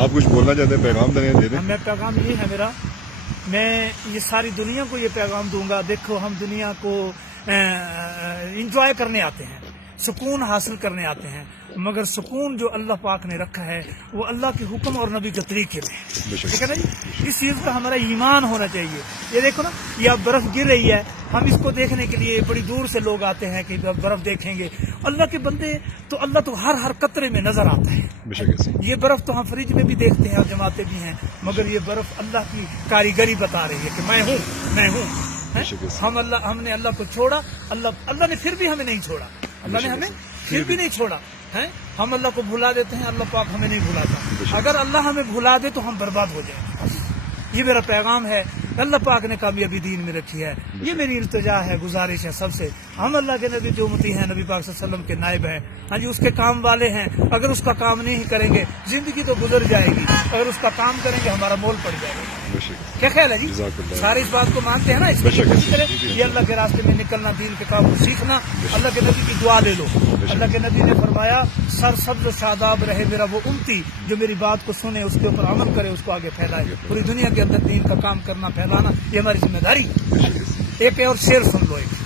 آپ کچھ بولنا چاہتے ہیں، پیغام دے دیں. میں پیغام یہ ہے میرا، میں یہ ساری دنیا کو یہ پیغام دوں گا، دیکھو ہم دنیا کو انجوائے کرنے آتے ہیں، سکون حاصل کرنے آتے ہیں، مگر سکون جو اللہ پاک نے رکھا ہے وہ اللہ کے حکم اور نبی کے طریقے میں ہے، ٹھیک ہے نا جی. اس چیز کا ہمارا ایمان ہونا چاہیے. یہ دیکھو نا، یہ اب برف گر رہی ہے، ہم اس کو دیکھنے کے لیے بڑی دور سے لوگ آتے ہیں کہ برف دیکھیں گے. اللہ کے بندے تو اللہ تو ہر قطرے میں نظر آتا ہے. یہ برف تو ہم فریج میں بھی دیکھتے ہیں اور جماتے بھی ہیں، مگر یہ برف اللہ کی کاریگری بتا رہی ہے کہ میں ہوں. ہم نے اللہ کو چھوڑا، اللہ نے پھر بھی ہمیں نہیں چھوڑا، اللہ نے ہمیں پھر بھی نہیں چھوڑا ہے. ہم اللہ کو بھلا دیتے ہیں، اللہ پاک ہمیں نہیں بھلاتا. اگر اللہ ہمیں بھلا دے تو ہم برباد ہو جائیں. یہ میرا پیغام ہے. اللہ پاک نے کامیابی دین میں رکھی ہے. یہ میری التجا ہے، گزارش ہے سب سے. ہم اللہ کے نبی جو امتی ہیں، نبی پاک صلی اللہ علیہ وسلم کے نائب ہیں، ہاں جی، اس کے کام والے ہیں. اگر اس کا کام نہیں کریں گے زندگی تو گزر جائے گی، اگر اس کا کام کریں گے ہمارا مول پڑ جائے گا. کیا خیال ہے جی؟ سارے اس بات کو مانتے ہیں نا. اس یہ اللہ کے راستے میں نکلنا، دین کے کام کو سیکھنا. اللہ کے نبی کی دعا لے لو. اللہ کے نبی نے فرمایا سر سبز و شاداب رہے میرا وہ امتی جو میری بات کو سنے، اس کے اوپر عمل کرے، اس کو آگے پھیلائے. پوری دنیا کے اندر دین کا کام کرنا، پھیلانا، یہ ہماری ذمہ داری. ایک اور شعر سن لو. ایک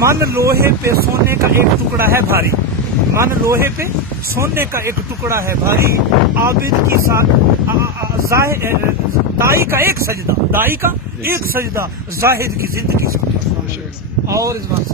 من لوہے پہ سونے کا ایک ٹکڑا ہے بھاری، من لوہے پہ سونے کا ایک ٹکڑا ہے بھاری، عابد کی دائی کا ایک سجدہ، زاہد کی زندگی. اور اس بات